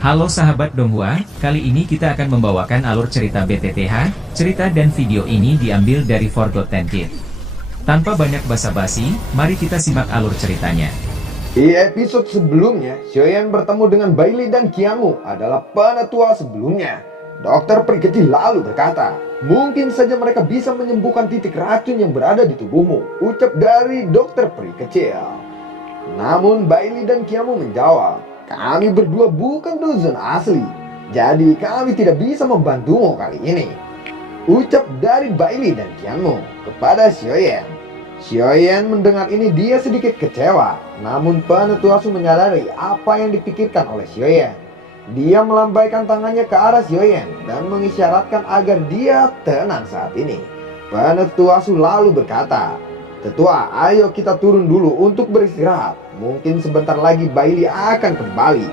Halo sahabat Donghua, kali ini kita akan membawakan alur cerita BTTH. Cerita dan video ini diambil dari Forgotten Kid. Tanpa banyak basa-basi, mari kita simak alur ceritanya. Di episode sebelumnya, Xiaoyan bertemu dengan Bailey dan Qianmu adalah penetua sebelumnya. Dokter peri kecil lalu berkata, "Mungkin saja mereka bisa menyembuhkan titik racun yang berada di tubuhmu," ucap dari dokter peri kecil. Namun Bailey dan Qianmu menjawab, "Kami berdua bukan Duzun asli, jadi kami tidak bisa membantumu kali ini," ucap dari Bailey dan Qianmu kepada Xiaoyan. Xiaoyan mendengar ini dia sedikit kecewa, namun penetua Su menyadari apa yang dipikirkan oleh Xiaoyan. Dia melambaikan tangannya ke arah Xiaoyan dan mengisyaratkan agar dia tenang saat ini. Penetua Su lalu berkata, "Tetua, ayo kita turun dulu untuk beristirahat. Mungkin sebentar lagi Bailey akan kembali."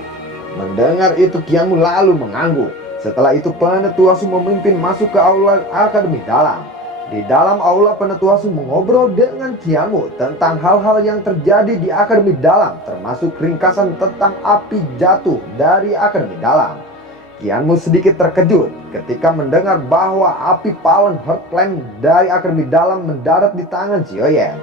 Mendengar itu Qianmu lalu mengangguk. Setelah itu penetua Su memimpin masuk ke aula akademi dalam. Di dalam aula penetua Su mengobrol dengan Qianmu tentang hal-hal yang terjadi di akademi dalam, termasuk ringkasan tentang api jatuh dari akademi dalam. Qianmu sedikit terkejut ketika mendengar bahwa api Fallen Heartland dari akademi dalam mendarat di tangan Xiaoyan.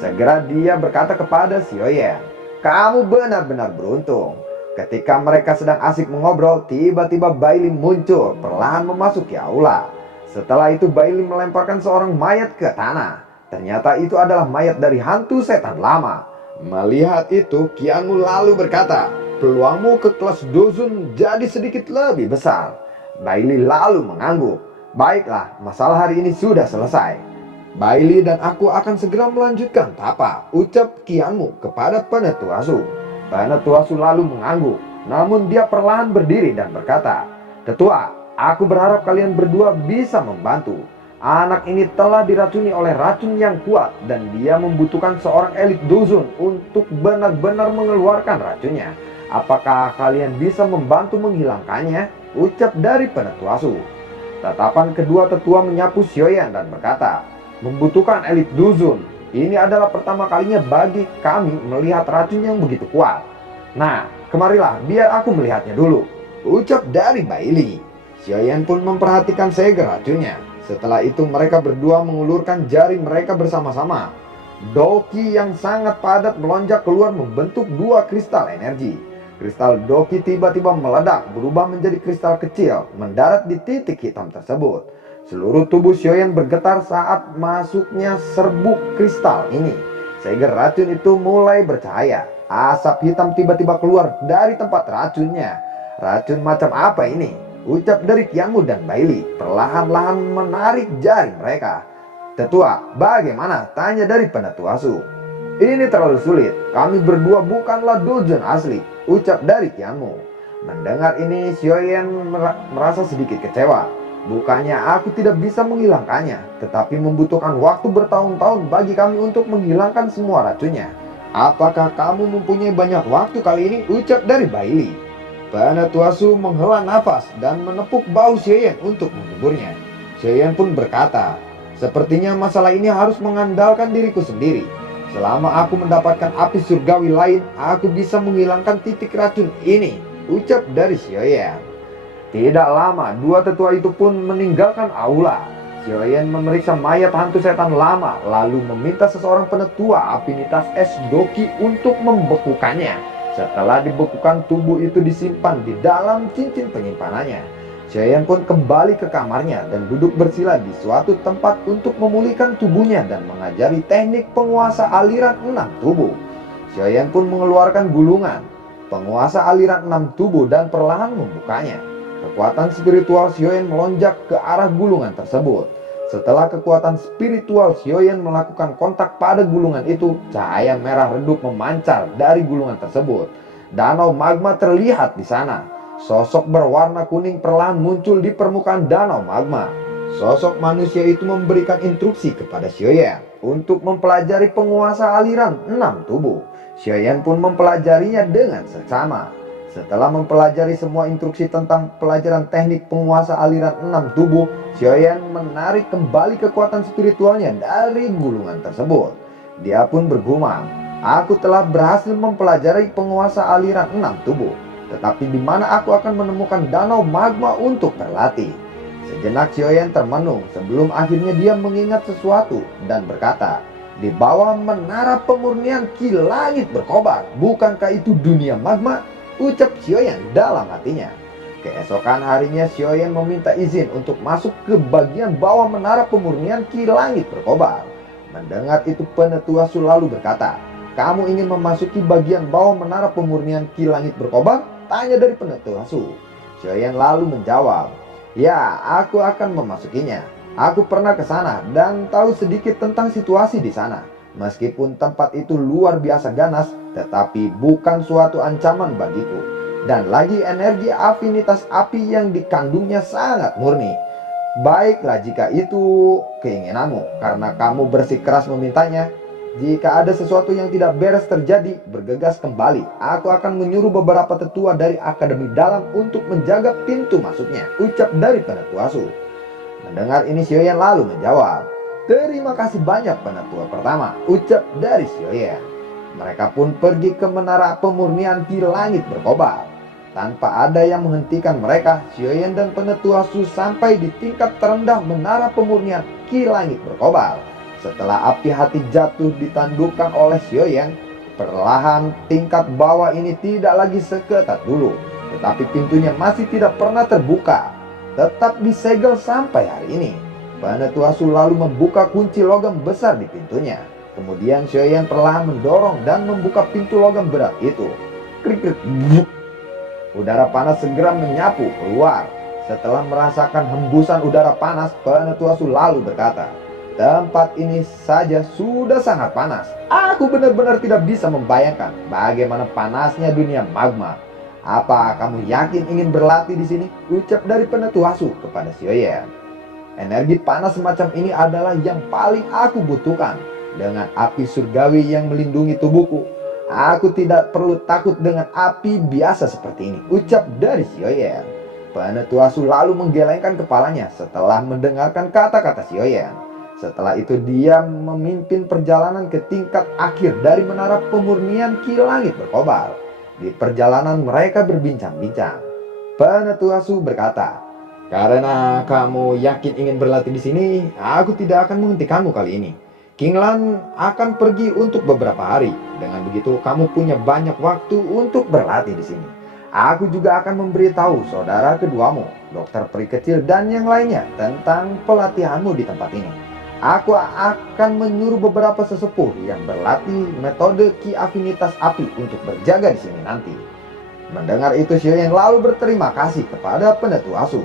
Segera dia berkata kepada Xiaoyan, "Kamu benar-benar beruntung." Ketika mereka sedang asik mengobrol, tiba-tiba Bailey muncul perlahan memasuki aula. Setelah itu Bailey melemparkan seorang mayat ke tanah. Ternyata itu adalah mayat dari hantu setan lama. Melihat itu, Qianmu lalu berkata, "Peluangmu ke kelas Dozun jadi sedikit lebih besar." Bailey lalu mengangguk. "Baiklah, masalah hari ini sudah selesai. Bailey dan aku akan segera melanjutkan tapa," ucap Qianmu kepada penetua Su. Penetua Su lalu mengangguk, namun dia perlahan berdiri dan berkata, "Tetua, aku berharap kalian berdua bisa membantu. Anak ini telah diracuni oleh racun yang kuat dan dia membutuhkan seorang elit Dozun untuk benar-benar mengeluarkan racunnya. Apakah kalian bisa membantu menghilangkannya?" ucap dari penetua Su. Tatapan kedua tetua menyapu Xiaoyan dan berkata, "Membutuhkan elit Dozun. Ini adalah pertama kalinya bagi kami melihat racun yang begitu kuat. Nah, kemarilah biar aku melihatnya dulu," ucap dari Bailey. Xiaoyan pun memperhatikan segel racunnya. Setelah itu mereka berdua mengulurkan jari mereka bersama-sama. Doki yang sangat padat melonjak keluar membentuk dua kristal energi. Kristal Doki tiba-tiba meledak berubah menjadi kristal kecil mendarat di titik hitam tersebut. Seluruh tubuh Xiaoyan bergetar saat masuknya serbuk kristal ini. Segel racun itu mulai bercahaya. Asap hitam tiba-tiba keluar dari tempat racunnya. "Racun macam apa ini?" ucap dari Qianmu dan Bailey perlahan-lahan menarik jari mereka. "Tetua, bagaimana?" tanya dari penetua Su. "Ini terlalu sulit. Kami berdua bukanlah Dozun asli," ucap dari Qianmu. Mendengar ini Xiaoyan merasa sedikit kecewa. "Bukannya aku tidak bisa menghilangkannya, tetapi membutuhkan waktu bertahun-tahun bagi kami untuk menghilangkan semua racunnya. Apakah kamu mempunyai banyak waktu kali ini?" ucap dari Bailey. Penetua Su menghela nafas dan menepuk bahu Xiaoyan untuk menghiburnya. Xiaoyan pun berkata, "Sepertinya masalah ini harus mengandalkan diriku sendiri. Selama aku mendapatkan api surgawi lain, aku bisa menghilangkan titik racun ini," ucap dari Xiaoyan. Tidak lama, dua tetua itu pun meninggalkan aula. Xiaoyan memeriksa mayat hantu setan lama, lalu meminta seseorang penetua afinitas es Doki untuk membekukannya. Setelah dibekukan, tubuh itu disimpan di dalam cincin penyimpanannya. Xiaoyan pun kembali ke kamarnya dan duduk bersila di suatu tempat untuk memulihkan tubuhnya dan mengajari teknik penguasa aliran 6 tubuh. Xiaoyan pun mengeluarkan gulungan penguasa aliran 6 tubuh dan perlahan membukanya. Kekuatan spiritual Xiaoyan melonjak ke arah gulungan tersebut. Setelah kekuatan spiritual Xiaoyan melakukan kontak pada gulungan itu, cahaya merah redup memancar dari gulungan tersebut. Danau magma terlihat di sana. Sosok berwarna kuning perlahan muncul di permukaan danau magma. Sosok manusia itu memberikan instruksi kepada Xiaoyan untuk mempelajari penguasa aliran 6 tubuh. Xiaoyan pun mempelajarinya dengan seksama. Setelah mempelajari semua instruksi tentang pelajaran teknik penguasa aliran 6 tubuh, Xiaoyan menarik kembali kekuatan spiritualnya dari gulungan tersebut. Dia pun bergumam, "Aku telah berhasil mempelajari penguasa aliran 6 tubuh. tetapi di mana aku akan menemukan danau magma untuk berlatih. Sejenak Xiaoyan termenung sebelum akhirnya dia mengingat sesuatu dan berkata, di bawah menara pemurnian Ki langit berkobar, bukankah itu dunia magma? Ucap Xiaoyan dalam hatinya. Keesokan harinya Xiaoyan meminta izin untuk masuk ke bagian bawah menara pemurnian Ki langit berkobar. Mendengar itu Penetua Su lalu berkata, kamu ingin memasuki bagian bawah menara pemurnian Ki langit berkobar? Tanya dari Penetua Su. Xiaoyan lalu menjawab, ya, aku akan memasukinya. Aku pernah ke sana dan tahu sedikit tentang situasi di sana. Meskipun tempat itu luar biasa ganas, tetapi bukan suatu ancaman bagiku. Dan lagi energi afinitas api yang dikandungnya sangat murni. Baiklah jika itu keinginanmu, karena kamu bersikeras memintanya. Jika ada sesuatu yang tidak beres terjadi, bergegas kembali. Aku akan menyuruh beberapa tetua dari Akademi Dalam untuk menjaga pintu masuknya. Ucap dari Penetua Su. Mendengar ini Xiaoyan lalu menjawab, terima kasih banyak Penetua pertama. Ucap dari Xiaoyan. Mereka pun pergi ke menara pemurnian Ki langit berkobar. Tanpa ada yang menghentikan mereka, Xiaoyan dan Penetua Su sampai di tingkat terendah menara pemurnian Ki langit berkobar. Setelah api hati jatuh ditandukkan oleh Xiaoyan, perlahan tingkat bawah ini tidak lagi seketat dulu. Tetapi pintunya masih tidak pernah terbuka, tetap disegel sampai hari ini. Penetua Su lalu membuka kunci logam besar di pintunya. Kemudian Xiaoyan perlahan mendorong dan membuka pintu logam berat itu. Krik krik. Udara panas segera menyapu keluar. Setelah merasakan hembusan udara panas, Penetua Su lalu berkata, tempat ini saja sudah sangat panas. Aku benar-benar tidak bisa membayangkan bagaimana panasnya dunia magma. Apa kamu yakin ingin berlatih di sini? Ucap dari Penetua Su kepada Xiaoyan. Energi panas semacam ini adalah yang paling aku butuhkan. Dengan api surgawi yang melindungi tubuhku, aku tidak perlu takut dengan api biasa seperti ini. Ucap dari Xiaoyan. Penetua Su lalu menggelengkan kepalanya setelah mendengarkan kata-kata Xiaoyan. Setelah itu dia memimpin perjalanan ke tingkat akhir dari menara pemurnian Ki langit berkobar. Di perjalanan mereka berbincang-bincang. Penetua Su berkata, karena kamu yakin ingin berlatih di sini, aku tidak akan menghentikanmu kali ini. King Lan akan pergi untuk beberapa hari. Dengan begitu kamu punya banyak waktu untuk berlatih di sini. Aku juga akan memberitahu saudara keduamu, dokter peri kecil dan yang lainnya tentang pelatihanmu di tempat ini. Aku akan menyuruh beberapa sesepuh yang berlatih metode ki afinitas api untuk berjaga di sini nanti. Mendengar itu Xiaoyan lalu berterima kasih kepada Penetua Su.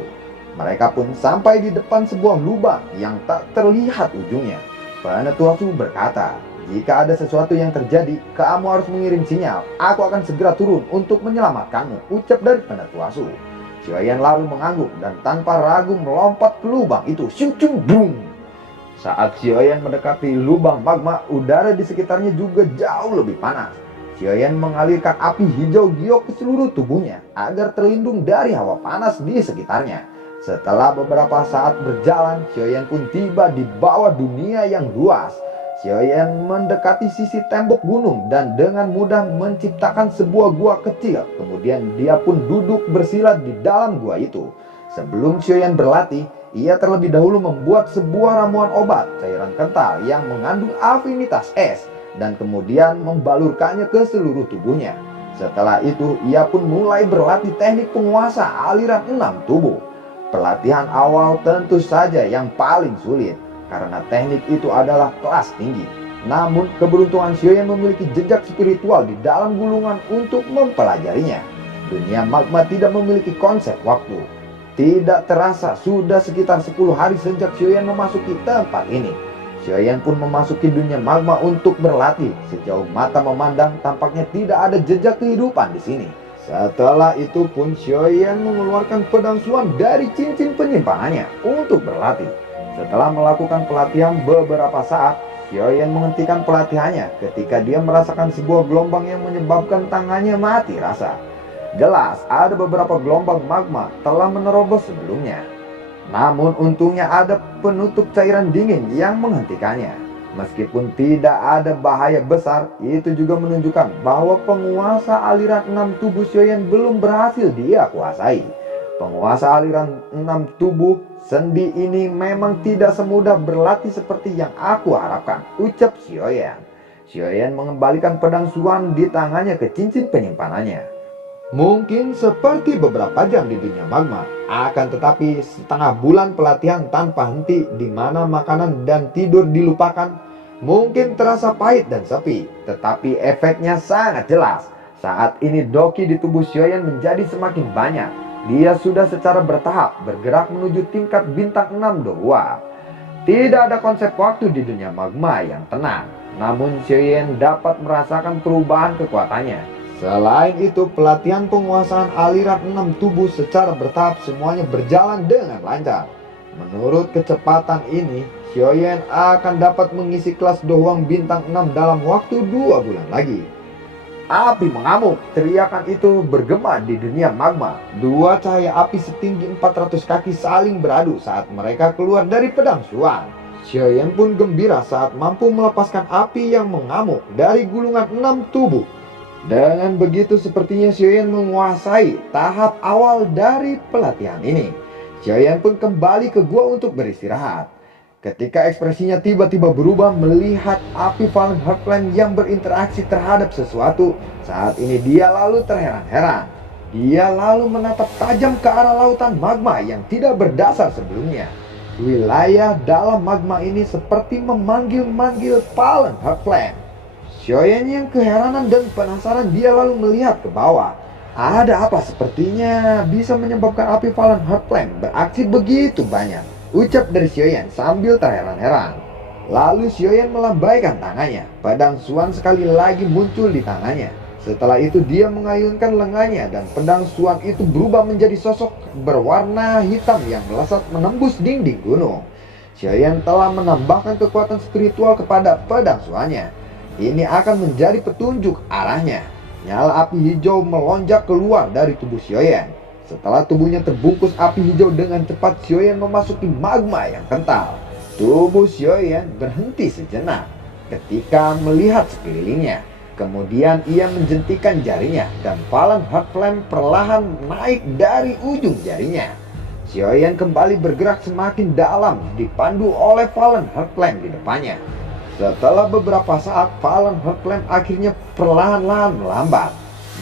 Mereka pun sampai di depan sebuah lubang yang tak terlihat ujungnya. Penetua Su berkata, jika ada sesuatu yang terjadi, kamu harus mengirim sinyal. Aku akan segera turun untuk menyelamatkanmu. Ucap dari Penetua Su. Xiaoyan lalu mengangguk dan tanpa ragu melompat ke lubang itu. Syucung bung. Saat Xiaoyan mendekati lubang magma, udara di sekitarnya juga jauh lebih panas. Xiaoyan mengalirkan api hijau giok ke seluruh tubuhnya agar terlindung dari hawa panas di sekitarnya. Setelah beberapa saat berjalan, Xiaoyan pun tiba di bawah dunia yang luas. Xiaoyan mendekati sisi tembok gunung dan dengan mudah menciptakan sebuah gua kecil. Kemudian dia pun duduk bersila di dalam gua itu. Sebelum Xiaoyan berlatih, ia terlebih dahulu membuat sebuah ramuan obat cairan kental yang mengandung afinitas es dan kemudian membalurkannya ke seluruh tubuhnya. Setelah itu, ia pun mulai berlatih teknik penguasa aliran 6 tubuh. Pelatihan awal tentu saja yang paling sulit karena teknik itu adalah kelas tinggi. Namun keberuntungan Xiaoyan memiliki jejak spiritual di dalam gulungan untuk mempelajarinya. Dunia magma tidak memiliki konsep waktu. Tidak terasa sudah sekitar 10 hari sejak Xiaoyan memasuki tempat ini. Xiaoyan pun memasuki dunia magma untuk berlatih. Sejauh mata memandang, tampaknya tidak ada jejak kehidupan di sini. Setelah itu pun Xiaoyan mengeluarkan pedang Xuan dari cincin penyimpanannya untuk berlatih. Setelah melakukan pelatihan beberapa saat, Xiaoyan menghentikan pelatihannya ketika dia merasakan sebuah gelombang yang menyebabkan tangannya mati rasa. Jelas ada beberapa gelombang magma telah menerobos sebelumnya. Namun untungnya ada penutup cairan dingin yang menghentikannya. Meskipun tidak ada bahaya besar, itu juga menunjukkan bahwa penguasa aliran 6 tubuh Sioyan belum berhasil dia kuasai. Penguasa aliran 6 tubuh sendi ini memang tidak semudah berlatih seperti yang aku harapkan, ucap Sioyan. Sioyan mengembalikan pedang Xuan di tangannya ke cincin penyimpanannya. Mungkin seperti beberapa jam di dunia magma, akan tetapi setengah bulan pelatihan tanpa henti di mana makanan dan tidur dilupakan mungkin terasa pahit dan sepi, tetapi efeknya sangat jelas. Saat ini doki di tubuh Sioyan menjadi semakin banyak. Dia sudah secara bertahap bergerak menuju tingkat bintang 6 doa. Tidak ada konsep waktu di dunia magma yang tenang, namun Sioyan dapat merasakan perubahan kekuatannya. Selain itu, pelatihan penguasaan aliran 6 tubuh secara bertahap semuanya berjalan dengan lancar. Menurut kecepatan ini, Sioyan akan dapat mengisi kelas doang bintang 6 dalam waktu 2 bulan lagi. Api mengamuk, teriakan itu bergema di dunia magma. Dua cahaya api setinggi 400 kaki saling beradu saat mereka keluar dari pedang Xuan. Sioyan pun gembira saat mampu melepaskan api yang mengamuk dari gulungan 6 tubuh. Dengan begitu sepertinya Sioyan menguasai tahap awal dari pelatihan ini. Sioyan pun kembali ke gua untuk beristirahat. Ketika ekspresinya tiba-tiba berubah melihat api Fallen Heartland yang berinteraksi terhadap sesuatu, saat ini dia lalu terheran-heran. Dia lalu menatap tajam ke arah lautan magma yang tidak berdasar sebelumnya. Wilayah dalam magma ini seperti memanggil-manggil Fallen Heartland. Sioyan yang keheranan dan penasaran, dia lalu melihat ke bawah. Ada apa sepertinya bisa menyebabkan api Fallen Heartland beraksi begitu banyak, ucap dari Sioyan sambil terheran-heran. Lalu Sioyan melambaikan tangannya. Pedang Xuan sekali lagi muncul di tangannya. Setelah itu dia mengayunkan lengannya dan pedang Xuan itu berubah menjadi sosok berwarna hitam yang melesat menembus dinding gunung. Sioyan telah menambahkan kekuatan spiritual kepada pedang Xuannya. Ini akan menjadi petunjuk arahnya. Nyala api hijau melonjak keluar dari tubuh Sioyan. Setelah tubuhnya terbungkus api hijau dengan cepat, Sioyan memasuki magma yang kental. Tubuh Sioyan berhenti sejenak ketika melihat sekelilingnya. Kemudian ia menjentikan jarinya dan Fallen Heartland perlahan naik dari ujung jarinya. Sioyan kembali bergerak semakin dalam dipandu oleh Fallen Heartland di depannya. Setelah beberapa saat, Fallen Heartland akhirnya perlahan-lahan melambat.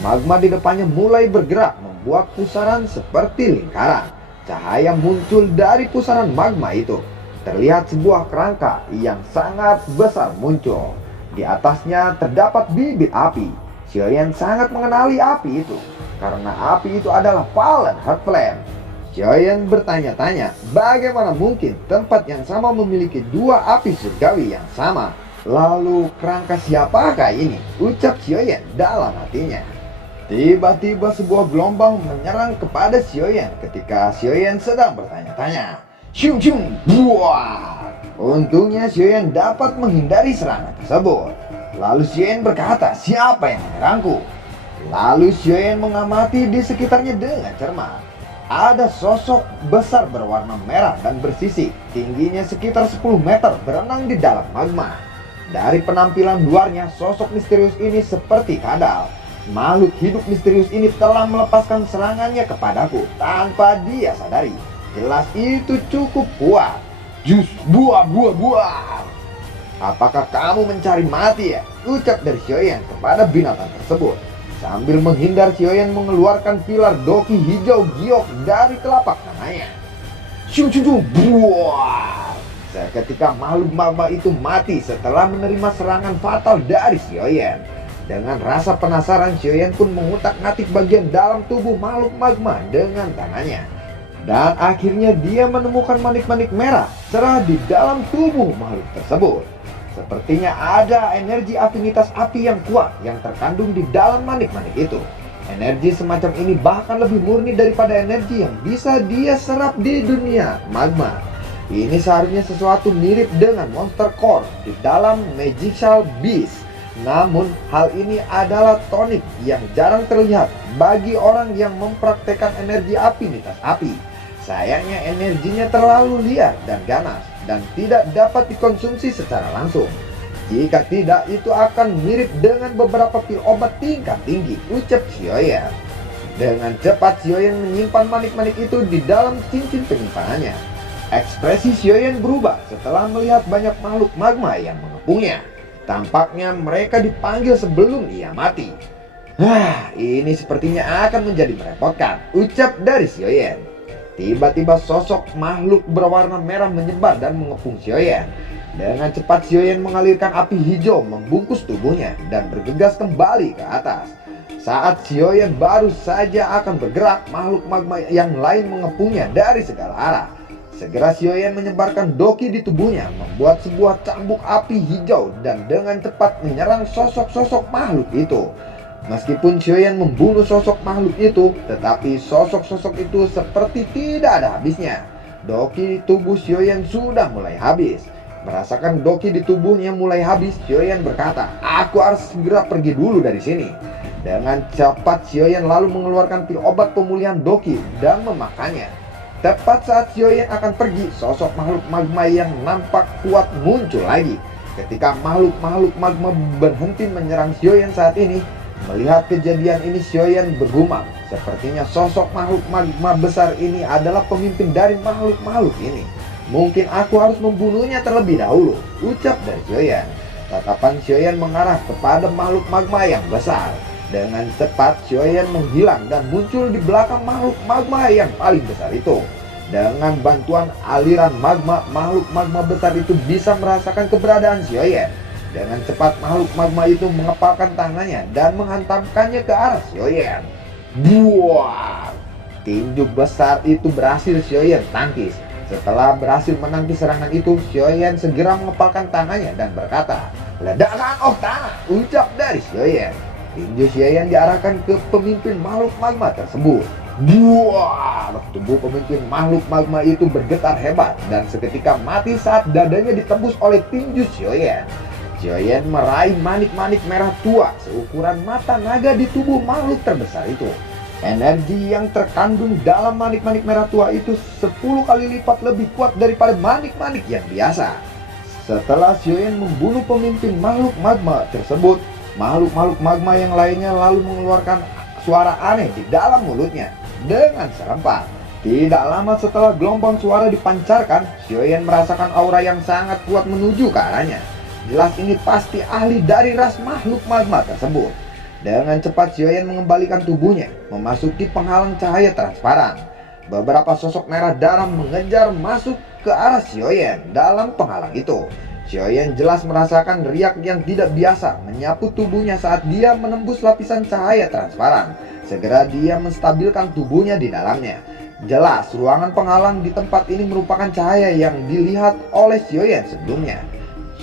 Magma di depannya mulai bergerak membuat pusaran seperti lingkaran. Cahaya muncul dari pusaran magma itu. Terlihat sebuah kerangka yang sangat besar muncul. Di atasnya terdapat bibit api. Sioyan sangat mengenali api itu, karena api itu adalah Fallen Heartland. Sioyan bertanya-tanya, bagaimana mungkin tempat yang sama memiliki dua api surgawi yang sama? Lalu kerangka siapakah ini? Ucap Sioyan dalam hatinya. Tiba-tiba sebuah gelombang menyerang kepada Sioyan ketika Sioyan sedang bertanya-tanya. Shum shum, buah. Untungnya Sioyan dapat menghindari serangan tersebut. Lalu Sioyan berkata, siapa yang menyerangku? Lalu Sioyan mengamati di sekitarnya dengan cermat. Ada sosok besar berwarna merah dan bersisik, tingginya sekitar 10 meter, berenang di dalam magma. Dari penampilan luarnya, sosok misterius ini seperti kadal. Makhluk hidup misterius ini telah melepaskan serangannya kepadaku tanpa dia sadari. Jelas itu cukup kuat. Jus, buah. Apakah kamu mencari mati ya? Ucap dari Sioyan kepada binatang tersebut. Sambil menghindar, Sioyan mengeluarkan pilar doki hijau giok dari telapak tangannya. Buah. Seketika makhluk magma itu mati setelah menerima serangan fatal dari Sioyan. Dengan rasa penasaran, Sioyan pun mengutak-ngatik bagian dalam tubuh makhluk magma dengan tangannya. Dan akhirnya dia menemukan manik-manik merah cerah di dalam tubuh makhluk tersebut. Sepertinya ada energi afinitas api yang kuat yang terkandung di dalam manik-manik itu. Energi semacam ini bahkan lebih murni daripada energi yang bisa dia serap di dunia magma. Ini seharusnya sesuatu mirip dengan Monster Core di dalam Magical Beast. Namun hal ini adalah tonik yang jarang terlihat bagi orang yang mempraktekkan energi afinitas api. Sayangnya energinya terlalu liar dan ganas dan tidak dapat dikonsumsi secara langsung. Jika tidak, itu akan mirip dengan beberapa pil obat tingkat tinggi, ucap Xiaoyan. Dengan cepat Xiaoyan menyimpan manik-manik itu di dalam cincin penyimpanannya. Ekspresi Xiaoyan berubah setelah melihat banyak makhluk magma yang mengepungnya. Tampaknya mereka dipanggil sebelum ia mati. Ini sepertinya akan menjadi merepotkan, ucap dari Xiaoyan. Tiba-tiba sosok makhluk berwarna merah menyebar dan mengepung Xiaoyan. Dengan cepat Xiaoyan mengalirkan api hijau membungkus tubuhnya dan bergegas kembali ke atas. Saat Xiaoyan baru saja akan bergerak, makhluk magma yang lain mengepungnya dari segala arah. Segera Xiaoyan menyebarkan doki di tubuhnya, membuat sebuah cambuk api hijau dan dengan cepat menyerang sosok-sosok makhluk itu. Meskipun Xiaoyan membunuh sosok makhluk itu, tetapi sosok-sosok itu seperti tidak ada habisnya. Doki di tubuh Xiaoyan sudah mulai habis. Merasakan doki di tubuhnya mulai habis, Xiaoyan berkata, "Aku harus segera pergi dulu dari sini." Dengan cepat Xiaoyan lalu mengeluarkan pil obat pemulihan doki dan memakannya. Tepat saat Xiaoyan akan pergi, sosok makhluk magma yang nampak kuat muncul lagi. Ketika makhluk-makhluk magma berhenti menyerang Xiaoyan saat ini, melihat kejadian ini Xiaoyan bergumam. Sepertinya sosok makhluk magma besar ini adalah pemimpin dari makhluk-makhluk ini. Mungkin aku harus membunuhnya terlebih dahulu, ucap dari Xiaoyan. Tatapan Xiaoyan mengarah kepada makhluk magma yang besar. Dengan cepat Xiaoyan menghilang dan muncul di belakang makhluk magma yang paling besar itu. Dengan bantuan aliran magma, makhluk magma besar itu bisa merasakan keberadaan Xiaoyan. Dengan cepat makhluk magma itu mengepalkan tangannya dan menghantamkannya ke arah Xiaoyan. Buah! Tinju besar itu berhasil Xiaoyan tangkis. Setelah berhasil menangkis serangan itu, Xiaoyan segera mengepalkan tangannya dan berkata, "Ledakan tanah!" ucap dari Xiaoyan. Tinju Xiaoyan diarahkan ke pemimpin makhluk magma tersebut. Buah! Tubuh pemimpin makhluk magma itu bergetar hebat dan seketika mati saat dadanya ditembus oleh tinju Xiaoyan. Xiaoyan meraih manik-manik merah tua seukuran mata naga di tubuh makhluk terbesar itu. Energi yang terkandung dalam manik-manik merah tua itu 10 kali lipat lebih kuat daripada manik-manik yang biasa. Setelah Xiaoyan membunuh pemimpin makhluk magma tersebut, makhluk-makhluk magma yang lainnya lalu mengeluarkan suara aneh di dalam mulutnya dengan serempak. Tidak lama setelah gelombang suara dipancarkan, Xiaoyan merasakan aura yang sangat kuat menuju ke arahnya. Jelas ini pasti ahli dari ras makhluk magma tersebut. Dengan cepat Xiaoyan mengembalikan tubuhnya, memasuki penghalang cahaya transparan. Beberapa sosok merah darah mengejar masuk ke arah Xiaoyan dalam penghalang itu. Xiaoyan jelas merasakan riak yang tidak biasa menyapu tubuhnya saat dia menembus lapisan cahaya transparan. Segera dia menstabilkan tubuhnya di dalamnya. Jelas ruangan penghalang di tempat ini merupakan cahaya yang dilihat oleh Xiaoyan sebelumnya.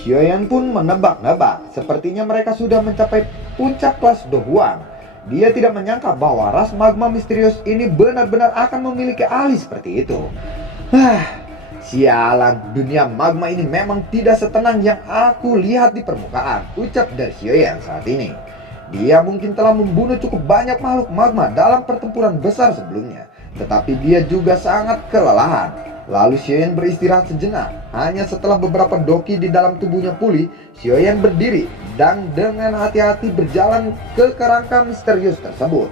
Xiaoyan pun menebak-nebak, sepertinya mereka sudah mencapai puncak kelas Dohuang. Dia tidak menyangka bahwa ras magma misterius ini benar-benar akan memiliki ahli seperti itu. Sialan, dunia magma ini memang tidak setenang yang aku lihat di permukaan, ucap dari Xiaoyan saat ini. Dia mungkin telah membunuh cukup banyak makhluk magma dalam pertempuran besar sebelumnya, tetapi dia juga sangat kelelahan. Lalu Xiaoyan beristirahat sejenak. Hanya setelah beberapa doki di dalam tubuhnya pulih, Xiaoyan berdiri dan dengan hati-hati berjalan ke kerangka misterius tersebut.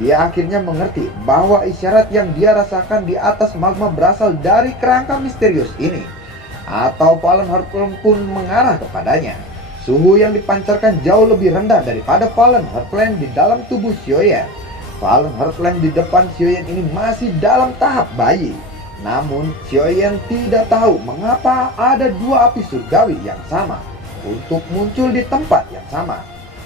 Dia akhirnya mengerti bahwa isyarat yang dia rasakan di atas magma berasal dari kerangka misterius ini. Atau Fallen Heartland pun mengarah kepadanya. Suhu yang dipancarkan jauh lebih rendah daripada Fallen Heartland di dalam tubuh Xiaoyan. Fallen Heartland di depan Xiaoyan ini masih dalam tahap bayi. Namun Xiaoyan tidak tahu mengapa ada dua api surgawi yang sama untuk muncul di tempat yang sama.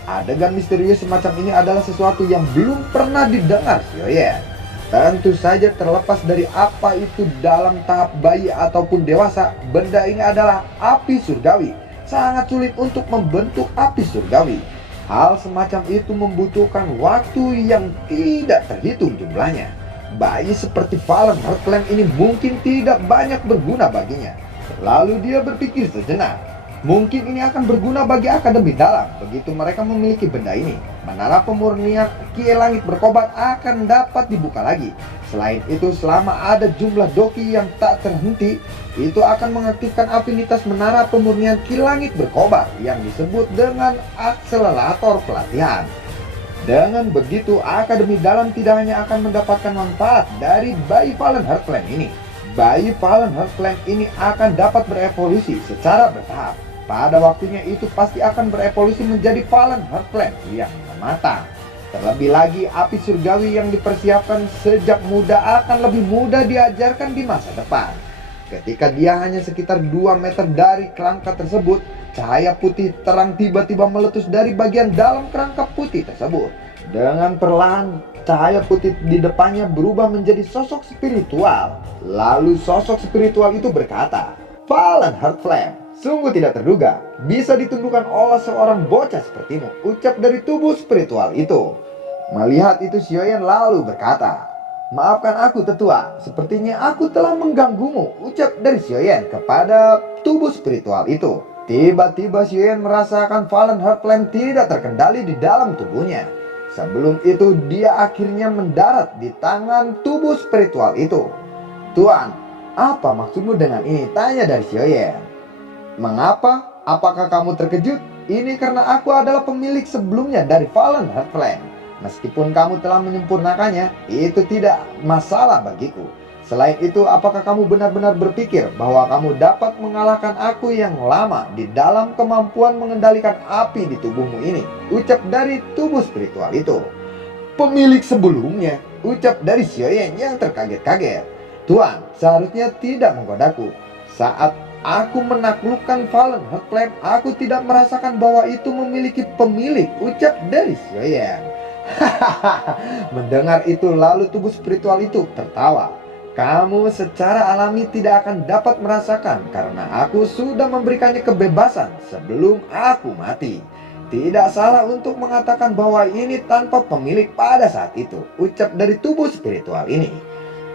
Adegan misterius semacam ini adalah sesuatu yang belum pernah didengar Xiaoyan. Tentu saja terlepas dari apa itu dalam tahap bayi ataupun dewasa, benda ini adalah api surgawi. Sangat sulit untuk membentuk api surgawi. Hal semacam itu membutuhkan waktu yang tidak terhitung jumlahnya. Bayi seperti Fallen Heartland ini mungkin tidak banyak berguna baginya. Lalu dia berpikir sejenak. Mungkin ini akan berguna bagi Akademi Dalam begitu mereka memiliki benda ini. Menara pemurnian Ki Langit Berkobar akan dapat dibuka lagi. Selain itu, selama ada jumlah doki yang tak terhenti, itu akan mengaktifkan afinitas menara pemurnian Ki Langit Berkobar yang disebut dengan akselerator pelatihan. Dengan begitu, Akademi Dalam tidak hanya akan mendapatkan manfaat dari bayi Fallen Heartflame ini. Bayi Fallen Heartflame ini akan dapat berevolusi secara bertahap. Pada waktunya itu pasti akan berevolusi menjadi Fallen Heartflame yang matang. Terlebih lagi, api surgawi yang dipersiapkan sejak muda akan lebih mudah diajarkan di masa depan. Ketika dia hanya sekitar 2 meter dari kerangka tersebut, cahaya putih terang tiba-tiba meletus dari bagian dalam kerangka putih tersebut. Dengan perlahan, cahaya putih di depannya berubah menjadi sosok spiritual. Lalu sosok spiritual itu berkata, "Fallen Heartflame, sungguh tidak terduga bisa ditundukkan oleh seorang bocah sepertimu," ucap dari tubuh spiritual itu. Melihat itu, Xiaoyan lalu berkata, "Maafkan aku tetua, sepertinya aku telah mengganggumu," ucap dari Xiaoyan kepada tubuh spiritual itu. Tiba-tiba Xiaoyan merasakan Fallen Heartflame tidak terkendali di dalam tubuhnya. Sebelum itu dia akhirnya mendarat di tangan tubuh spiritual itu. "Tuan, apa maksudmu dengan ini?" tanya dari Xiaoyan. "Mengapa? Apakah kamu terkejut? Ini karena aku adalah pemilik sebelumnya dari Fallen Heartflame. Meskipun kamu telah menyempurnakannya, itu tidak masalah bagiku. Selain itu, apakah kamu benar-benar berpikir bahwa kamu dapat mengalahkan aku yang lama di dalam kemampuan mengendalikan api di tubuhmu ini?" ucap dari tubuh spiritual itu. "Pemilik sebelumnya," ucap dari Xiaoyan yang terkaget-kaget. "Tuan, seharusnya tidak menggodaku. Saat aku menaklukkan Fallen Heartflame, aku tidak merasakan bahwa itu memiliki pemilik," ucap dari Xiaoyan. Mendengar itu, lalu tubuh spiritual itu tertawa. "Kamu secara alami tidak akan dapat merasakan karena aku sudah memberikannya kebebasan sebelum aku mati. Tidak salah untuk mengatakan bahwa ini tanpa pemilik pada saat itu," ucap dari tubuh spiritual ini.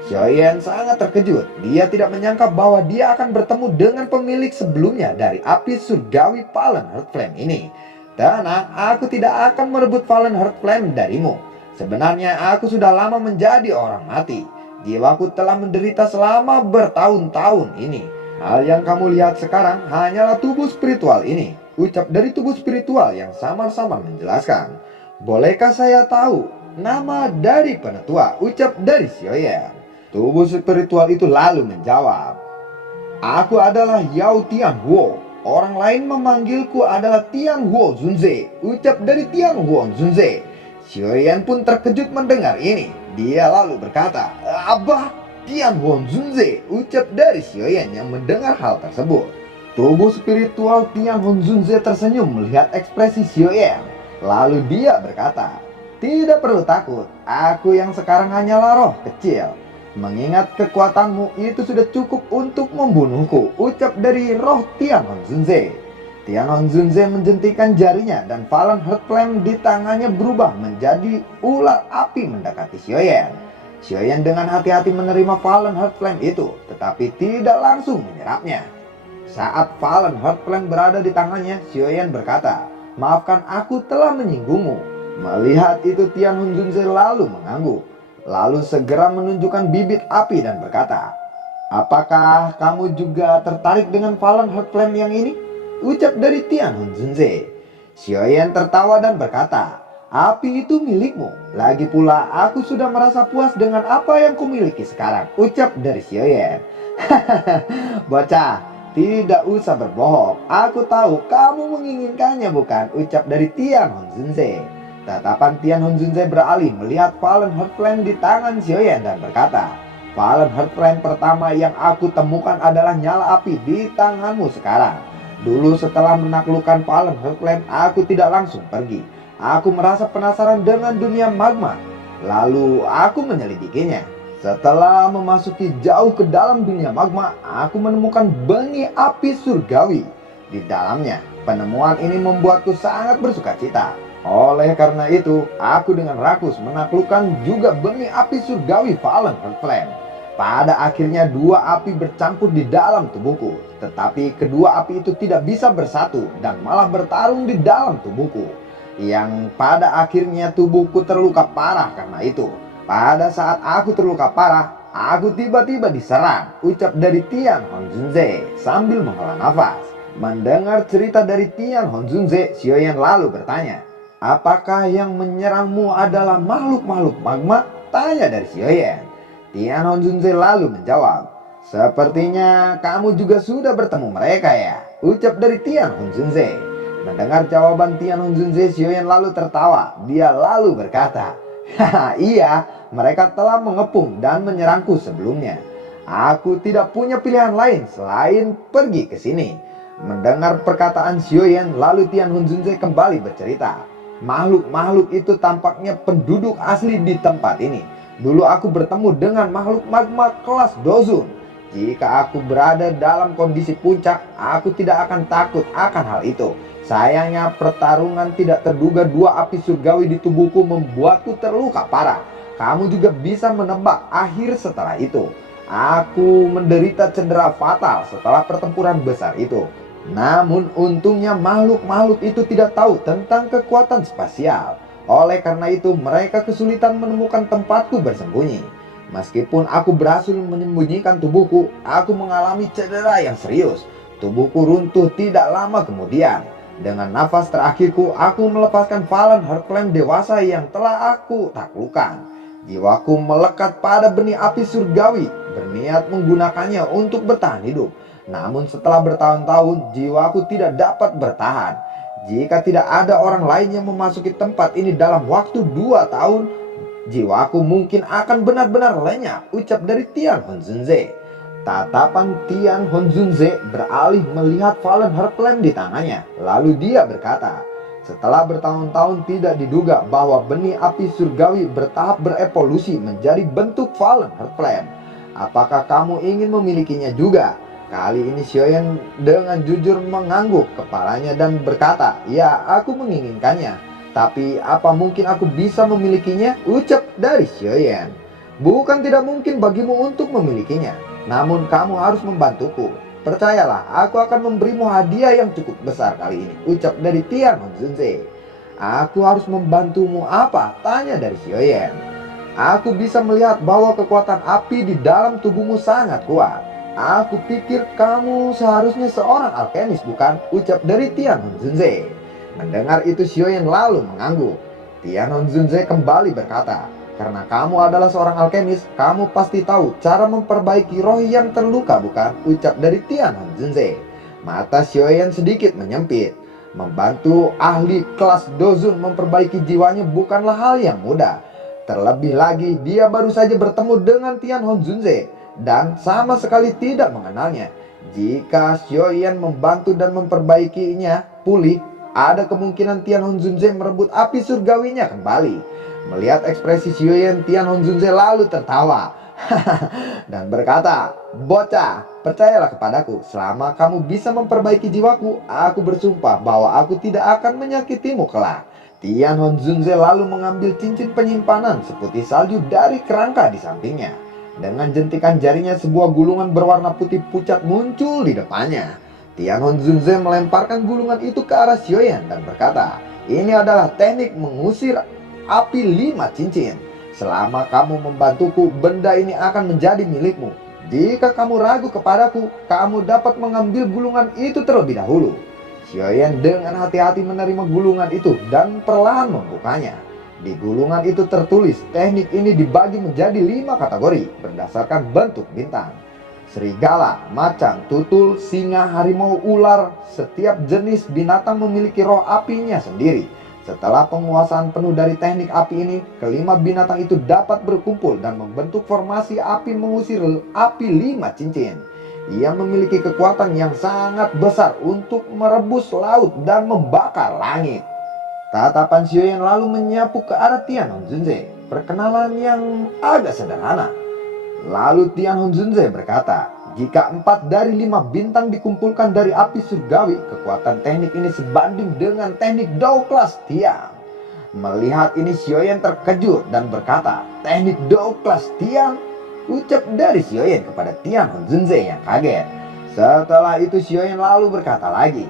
Xiaoyan sangat terkejut. Dia tidak menyangka bahwa dia akan bertemu dengan pemilik sebelumnya dari api surgawi Fallen Heartflame ini. "Tenang, aku tidak akan merebut Fallen Heartflame darimu. Sebenarnya aku sudah lama menjadi orang mati. Jiwaku telah menderita selama bertahun-tahun ini. Hal yang kamu lihat sekarang hanyalah tubuh spiritual ini," ucap dari tubuh spiritual yang samar-samar menjelaskan. "Bolehkah saya tahu nama dari penetua?" ucap dari Xiaoyan. Tubuh spiritual itu lalu menjawab, "Aku adalah Yao Tianhuo. Orang lain memanggilku adalah Tianhuo Zunze," ucap dari Tianhuo Zunze. Xiaoyan pun terkejut mendengar ini. Dia lalu berkata, "Abah, Tianhuo Zunze," ucap dari Xiaoyan yang mendengar hal tersebut. Tubuh spiritual Tianhuo Zunze tersenyum melihat ekspresi Xiaoyan. Lalu dia berkata, "Tidak perlu takut, aku yang sekarang hanyalah roh kecil. Mengingat kekuatanmu itu sudah cukup untuk membunuhku," ucap dari roh Tianhuo Zunze. Tianhuo Zunze menjentikan jarinya dan Fallen Heartflame di tangannya berubah menjadi ular api mendekati Xiaoyan. Xiaoyan dengan hati-hati menerima Fallen Heartflame itu, tetapi tidak langsung menyerapnya. Saat Fallen Heartflame berada di tangannya, Xiaoyan berkata, "Maafkan, aku telah menyinggungmu." Melihat itu, Tianhuo Zunze lalu mengangguk. Lalu segera menunjukkan bibit api dan berkata, "Apakah kamu juga tertarik dengan Fallen Heartflame yang ini?" ucap dari Tianhuo Zunze. Xiaoyan tertawa dan berkata, "Api itu milikmu. Lagi pula aku sudah merasa puas dengan apa yang kumiliki sekarang," ucap dari Xiaoyan. "Bocah, tidak usah berbohong. Aku tahu kamu menginginkannya, bukan?" ucap dari Tianhuo Zunze. Tatapan Tianhuo Zunze beralih melihat Fallen Heartflame di tangan Xiaoyan dan berkata, "Fallen Heartflame pertama yang aku temukan adalah nyala api di tanganmu sekarang. Dulu setelah menaklukkan Fallen Heartflame, aku tidak langsung pergi. Aku merasa penasaran dengan dunia magma. Lalu aku menyelidikinya. Setelah memasuki jauh ke dalam dunia magma, aku menemukan benih api surgawi di dalamnya. Penemuan ini membuatku sangat bersukacita. Oleh karena itu, aku dengan rakus menaklukkan juga benih api surgawi Fallen Heartflame. Pada akhirnya dua api bercampur di dalam tubuhku. Tetapi kedua api itu tidak bisa bersatu dan malah bertarung di dalam tubuhku. Yang pada akhirnya tubuhku terluka parah karena itu. Pada saat aku terluka parah, aku tiba-tiba diserang, ucap dari Tian Honzunze sambil menghela nafas. Mendengar cerita dari Tian Honzunze, Xiaoyan lalu bertanya, "Apakah yang menyerangmu adalah makhluk-makhluk magma?" Tanya dari Xiaoyan. Tian Honzunze lalu menjawab, "Sepertinya kamu juga sudah bertemu mereka ya?" Ucap dari Tian Honzunze. Mendengar jawaban Tian Honzunze, Xiaoyan lalu tertawa. Dia lalu berkata, "Haha, iya, mereka telah mengepung dan menyerangku sebelumnya. Aku tidak punya pilihan lain selain pergi ke sini." Mendengar perkataan Xiaoyan, lalu Tian Honzunze kembali bercerita, "Makhluk-makhluk itu tampaknya penduduk asli di tempat ini. Dulu aku bertemu dengan makhluk magma kelas Dozun. Jika aku berada dalam kondisi puncak, aku tidak akan takut akan hal itu. Sayangnya pertarungan tidak terduga dua api surgawi di tubuhku membuatku terluka parah. Kamu juga bisa menebak akhir setelah itu. Aku menderita cedera fatal setelah pertempuran besar itu. Namun untungnya makhluk-makhluk itu tidak tahu tentang kekuatan spasial. Oleh karena itu mereka kesulitan menemukan tempatku bersembunyi. Meskipun aku berhasil menyembunyikan tubuhku, aku mengalami cedera yang serius. Tubuhku runtuh tidak lama kemudian. Dengan nafas terakhirku, aku melepaskan Fallen Heartflame dewasa yang telah aku taklukkan. Jiwaku melekat pada benih api surgawi, berniat menggunakannya untuk bertahan hidup. Namun setelah bertahun-tahun, jiwaku tidak dapat bertahan. Jika tidak ada orang lain yang memasuki tempat ini dalam waktu 2 tahun, jiwaku mungkin akan benar-benar lenyap, ucap dari Tian Honzunze. Tatapan Tian Honzunze beralih melihat Fallen Heartflame di tangannya. Lalu dia berkata, "Setelah bertahun-tahun tidak diduga bahwa benih api surgawi bertahap berevolusi menjadi bentuk Fallen Heartflame. Apakah kamu ingin memilikinya juga?" Kali ini Xiaoyan dengan jujur mengangguk kepalanya dan berkata, "Ya, aku menginginkannya. Tapi apa mungkin aku bisa memilikinya?" Ucap dari Xiaoyan. "Bukan tidak mungkin bagimu untuk memilikinya. Namun kamu harus membantuku. Percayalah, aku akan memberimu hadiah yang cukup besar kali ini." Ucap dari Tian Honzunze. "Aku harus membantumu apa?" Tanya dari Xiaoyan. "Aku bisa melihat bahwa kekuatan api di dalam tubuhmu sangat kuat. Aku pikir kamu seharusnya seorang alkemis, bukan?" Ucap dari Tian Honzunze. Mendengar itu Xiaoyan lalu mengangguk. Tian Honzunze kembali berkata, "Karena kamu adalah seorang alkemis, kamu pasti tahu cara memperbaiki roh yang terluka, bukan?" Ucap dari Tian Honzunze. Mata Xiaoyan sedikit menyempit. Membantu ahli kelas Dozun memperbaiki jiwanya bukanlah hal yang mudah. Terlebih lagi dia baru saja bertemu dengan Tian Honzunze dan sama sekali tidak mengenalnya. Jika Xiaoyan membantu dan memperbaikinya pulih, ada kemungkinan Tian Honzunze merebut api surgawinya kembali. Melihat ekspresi Xiaoyan, Tian Honzunze lalu tertawa dan berkata, "Bocah, percayalah kepadaku. Selama kamu bisa memperbaiki jiwaku, aku bersumpah bahwa aku tidak akan menyakitimu kelak." Tian Honzunze lalu mengambil cincin penyimpanan seputih salju dari kerangka di sampingnya. Dengan jentikan jarinya, sebuah gulungan berwarna putih pucat muncul di depannya. Tian Honzunze melemparkan gulungan itu ke arah Xiaoyan dan berkata, "Ini adalah teknik mengusir api 5 cincin. Selama kamu membantuku, benda ini akan menjadi milikmu. Jika kamu ragu kepadaku, kamu dapat mengambil gulungan itu terlebih dahulu." Xiaoyan dengan hati-hati menerima gulungan itu dan perlahan membukanya. Di gulungan itu tertulis, teknik ini dibagi menjadi 5 kategori berdasarkan bentuk bintang. Serigala, macan, tutul, singa, harimau, ular. Setiap jenis binatang memiliki roh apinya sendiri. Setelah penguasaan penuh dari teknik api ini, kelima binatang itu dapat berkumpul dan membentuk formasi api mengusir api 5 cincin. Ia memiliki kekuatan yang sangat besar untuk merebus laut dan membakar langit. Tatapan Xiaoyan lalu menyapu ke arah Tian Honzunze. Perkenalan yang agak sederhana. Lalu Tian Honzunze berkata, "Jika 4 dari 5 bintang dikumpulkan dari api surgawi, kekuatan teknik ini sebanding dengan teknik Dao kelas Tian." Melihat ini Xiaoyan terkejut dan berkata, "Teknik Dao kelas Tian?" ucap dari Xiaoyan kepada Tian Honzunze yang kaget. Setelah itu Xiaoyan lalu berkata lagi,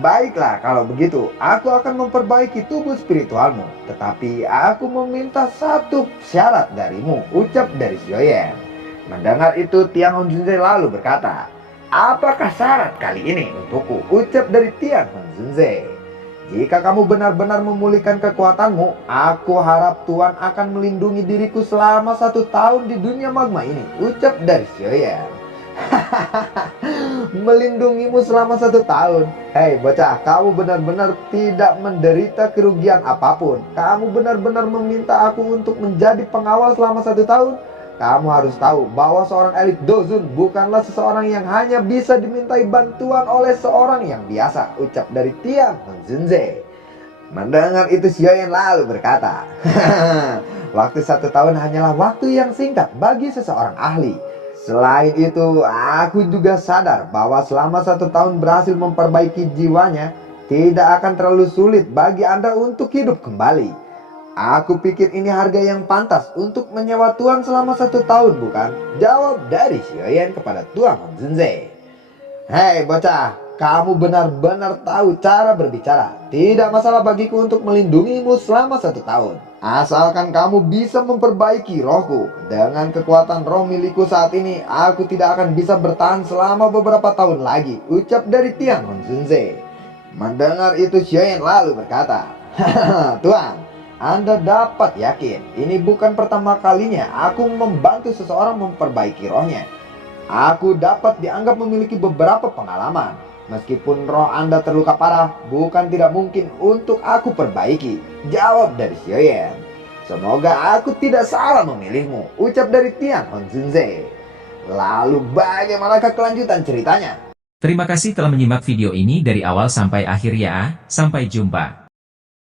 "Baiklah, kalau begitu, aku akan memperbaiki tubuh spiritualmu. Tetapi aku meminta satu syarat darimu," ucap dari Xiaoyan. Mendengar itu, Tian Honzunze lalu berkata, "Apakah syarat kali ini untukku?" ucap dari Tian Honzunze. "Jika kamu benar-benar memulihkan kekuatanmu, aku harap Tuan akan melindungi diriku selama 1 tahun di dunia magma ini," ucap dari Xiaoyan. "Melindungimu selama 1 tahun. Hei bocah, kamu benar-benar tidak menderita kerugian apapun. Kamu benar-benar meminta aku untuk menjadi pengawal selama 1 tahun. Kamu harus tahu bahwa seorang elit Dozun bukanlah seseorang yang hanya bisa dimintai bantuan oleh seorang yang biasa," ucap dari Tian Honzunze. Mendengar itu Xiaoyan lalu berkata, "Waktu 1 tahun hanyalah waktu yang singkat bagi seseorang ahli. Selain itu, aku juga sadar bahwa selama 1 tahun berhasil memperbaiki jiwanya, tidak akan terlalu sulit bagi Anda untuk hidup kembali. Aku pikir ini harga yang pantas untuk menyewa Tuan selama 1 tahun, bukan?" jawab dari Xiaoyan kepada Tuan Honzunze. "Hei bocah, kamu benar-benar tahu cara berbicara. Tidak masalah bagiku untuk melindungimu selama 1 tahun. Asalkan kamu bisa memperbaiki rohku. Dengan kekuatan roh milikku saat ini, aku tidak akan bisa bertahan selama beberapa tahun lagi," ucap dari Tian Honzunze. Mendengar itu Xiaoyan lalu berkata, "Tuan, Anda dapat yakin, ini bukan pertama kalinya aku membantu seseorang memperbaiki rohnya. Aku dapat dianggap memiliki beberapa pengalaman. Meskipun roh Anda terluka parah, bukan tidak mungkin untuk aku perbaiki," jawab dari Xiaoyan. "Semoga aku tidak salah memilihmu," ucap dari Tian Honzunze. Lalu bagaimanakah kelanjutan ceritanya? Terima kasih telah menyimak video ini dari awal sampai akhir ya. Sampai jumpa.